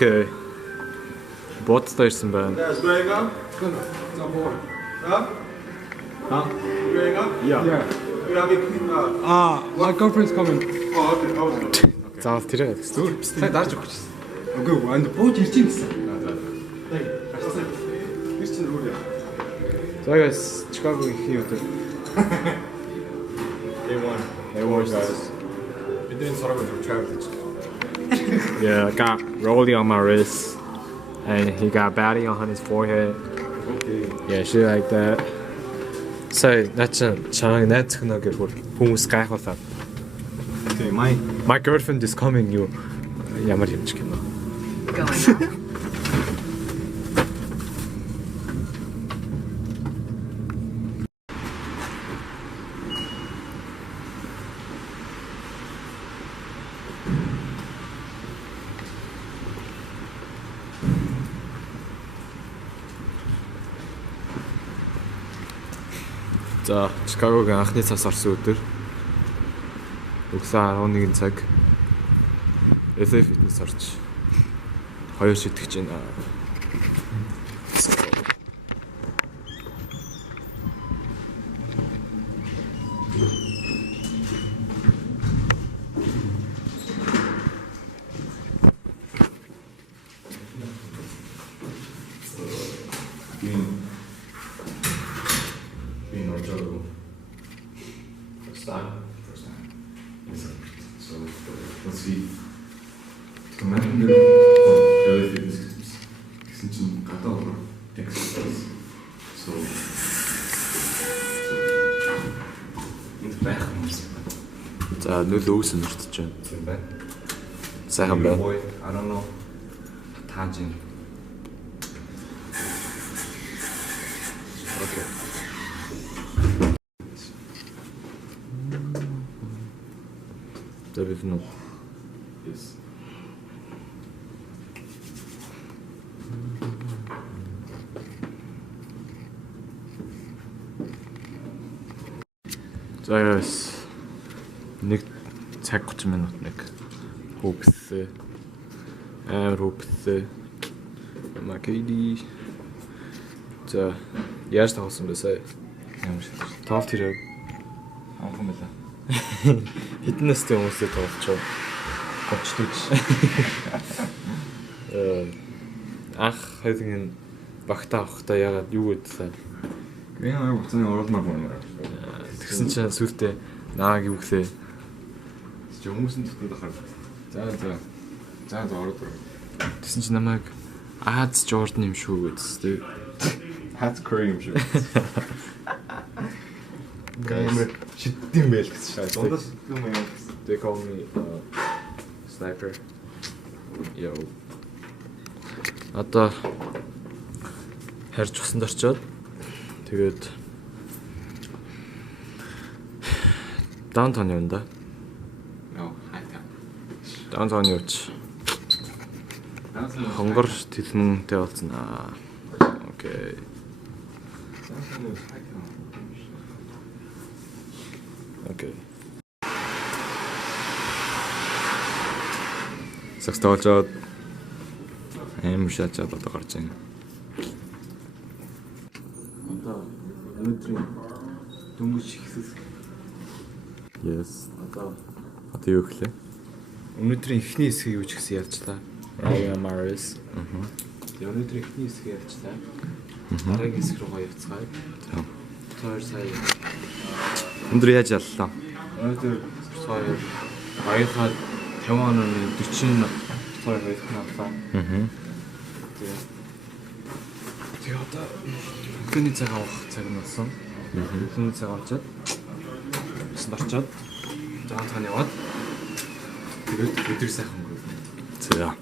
Окей. Боцтой ирсэн байна. Yeah. My girlfriend's coming. Заавал тэрэ гэсэн. Сайн дарж өгч. Үгүй энд бууж ирж юм гэсэн. So guys, Chicago ихний өдөр. A1 guys. Бидний сураг өдөр travel. Yeah, I got rollie on my wrist, and he got batty on his forehead. Okay. Yeah, shit like that. So that's чамайг найз зөхнө гэж хүмүүс гайхуулаад. Okay, My girlfriend is coming you. Ямар юм ч гэнэ. За, Чикагогийн анхны цас орсон өдөр. Өглөө 11 цаг. LA Fitness орж 2 шитгэж байна. First time. So let's see. Command LA Fitness. Гэсэн чинь гадаа өөр exercise. So энэ байх юм. За, нөл өөс нэртэж байна. Тийм байна. Сайхан байна. I don't know. Таажин. Окей. There is no. Yes. За guys. 1 цаг 30 минут нэг хөөгсөө. Амар хөөгсөө. Макэди. За, яаж тавсан бэ сая? Ямар шиг. Топ тэрэг. Амхан байлаа. Фитнестэй хүмүүстэй тоолчоо. 30 Ах хэдийн багтаа авахтаа ягаад юу гэдсэн. Би ямар буцааны оруулмаар байна. Тэгсэн чинь сүртэй нааг юу гэлээ. Чи хүмүүсийн дотор дахаар. За ороод. Тэгсэн чинь намайг Аз Jordan юм шүү гэдсэн. Hats cream шүү. Гэмээр шиддэм байл гэсэн шээ. Дундаас юм яа. They call me sniper. Yo. Одоо харж усанд орчоод тэгээд даунтаун явна да. Яа, хайтаа. Даунтаун явж. Хонгор тэлмэнтэй болсон аа. Окей. Окей. Сагтаалжаад амар шаачаад одоо гарч байна. Одоо өнөөдрийн дөнгөж ихсэл. Yes. Одоо юу гэхлээ? Өнөөдрийн эхний хэсгийг юу ч гэсэн ярьчлаа. Ryan Maris. Өнөөдрийн эхний хэсгийг ярьчлаа. Дараагийн хэсэг рүү явцгаая. За. Тэр сая өндөр яаж яллаа? Өнөөдөр сая баяхаа 50 оны 40 сая байх надаа. Тэгээ одоо өглөөний цаг авах цаг нь болсон. Өглөөний цаг авчаад орчоод даунтаун яваад тэгээд өдөр сайхан өнгөрөв. За.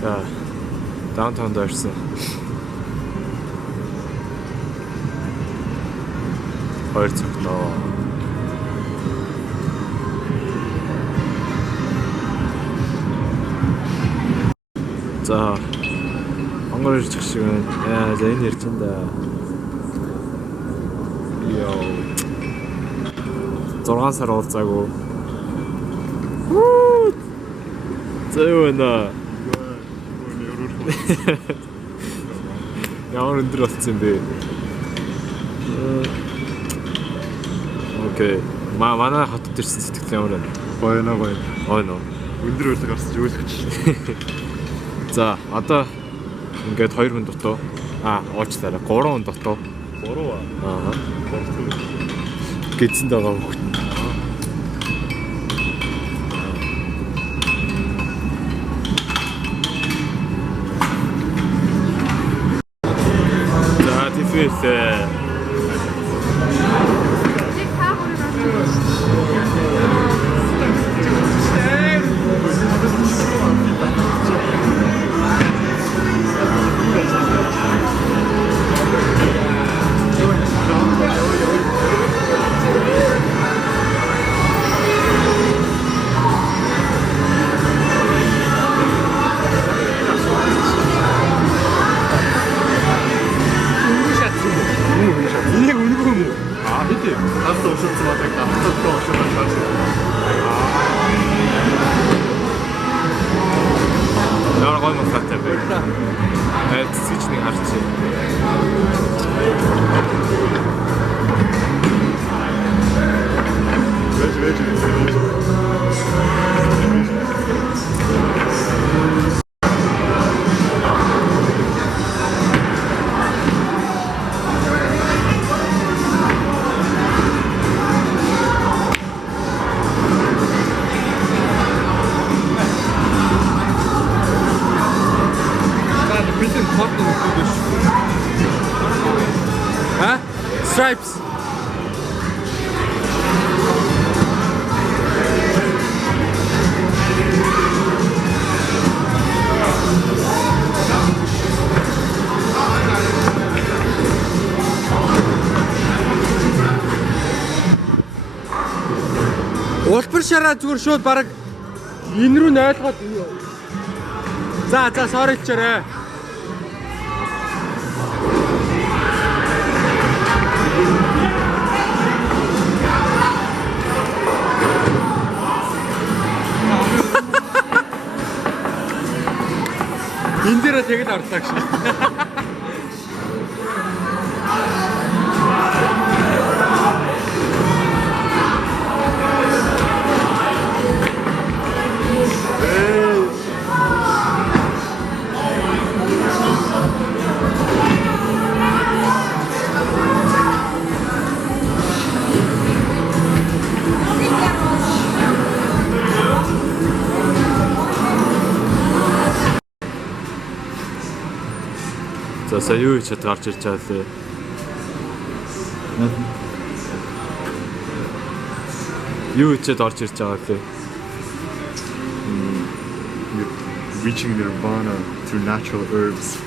За. Даунтаунд орсон. Хоёр цогноо. За. Монгол ирчих шиг байна. За энэ ирж энэ да. Йоо. 6 сар уулзаагүй. Зөөөнө. Ямар өндөр болсон юм бэ? Окей. Манай хотод ирсэн сэтгэл ямар байна? Гоё. Өндөр өрлөг гарсаж өөлгөч. За, одоо ингээд 2 хүн дутуу. Уучлаарай. 3 хүн дутуу. 3 аа. Гидсэнд байгаа хөхт. За, тэфээс Ямар гой мохтой бэ? Цэцгийч нэг харчих. Stripes. Улбар шараа зүгээр шууд баг энэ рүү нойлгоод. За sorry чараа. Энэ дээр тэгэл орлоо гэж. За сая юу хийж гарч ирж байгаа лээ. Юу хийж орж ирж байгаа лээ. Reaching nirvana through natural herbs.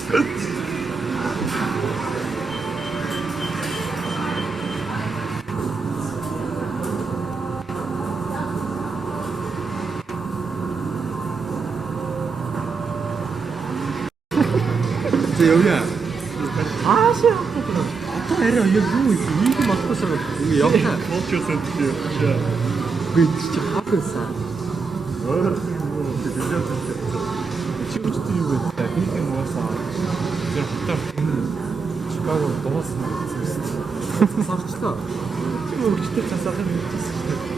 여기야. 아시아 거구나. 아빠 애를 여기 누구 있어? 이게 맞고 살아. 여기 영차. Culture sensitive. 그 진짜 하프였어. 친구들이 왜 그렇게 모았어? 그냥 갖다 집가고 넘었으면 사치다. 지금 우리 시대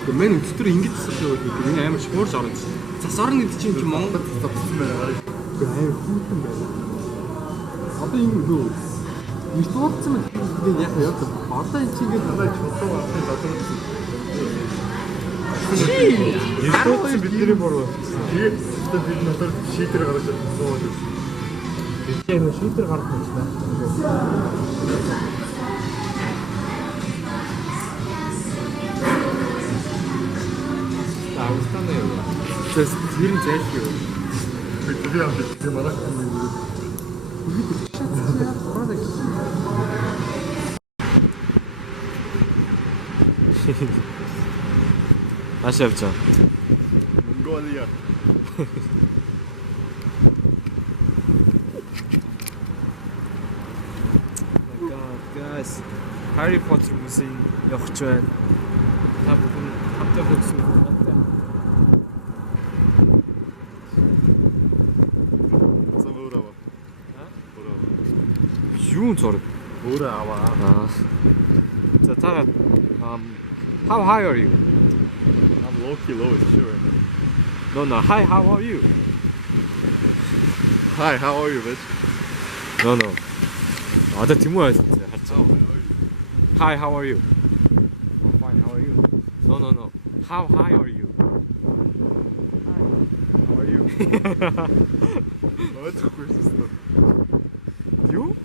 그 맨 우리들이 인기했었죠. 그냥 아무 시골 잘했지. 자살은 게 지금 좀 망가 다 무슨 말이야? 그 아예 후끈 거야. Одоо юу их тооцсон гэдэг яг яг одоо энэ чигээр надад чулуу авсан задрагдсан. Их тооцсон бидний буруу. Тэгээд бид надад шийдвэр гаргаж суугаад. Би энэ шийдвэр гаргах гэж байна. Австана юу? Тэс тэр нь зайлшгүй. Би манайх 다시 해보자. 몽골리아. Oh my god, guys. Harry Potter 무슨 역주행. 다 부분 함께 볼 수 있는 것 같아. 뭐라고? 유은 저래. 뭐라고? 아. 자, 타가. How high are you? I'm low-key low as shit right now. No, hi, how are you? Hi, how are you, bitch? No. 아, 나 뒷모야 진짜. Hi, how are you? I'm fine, how are you? No. How high are you? How are you? 왜 듣고 있었어? You?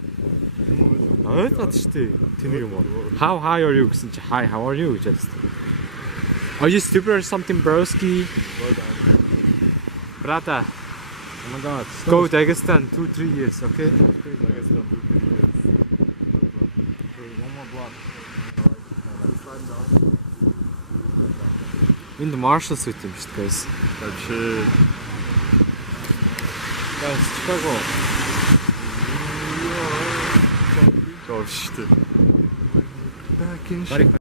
아, 다 진짜 되는 게 뭐. How high are you? 진짜 Hi, how are you? Just. Are you stupid or something, broski? Brata. Oh my god. Go Dagestan 2-3 years, okay? Dagestan 2-3 years. One more block. In the marshals with him, guys. That shit. Guys, Chicago. Oh shit. Back in Buddy. shit.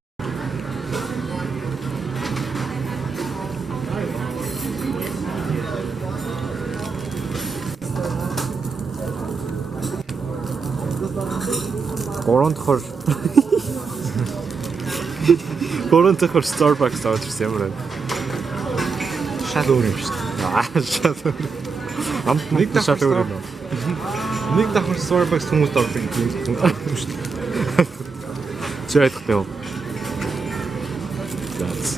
Гурван дахь Starbucks аваад ирсэн ямар байна? Шал өөр юм шүү дээ. Шал өөр. Амт нэг шал өөр юм. Нэг давхар Starbucks хүмүүст ордог юм шүү дээ. Чи ойлгох юм. That's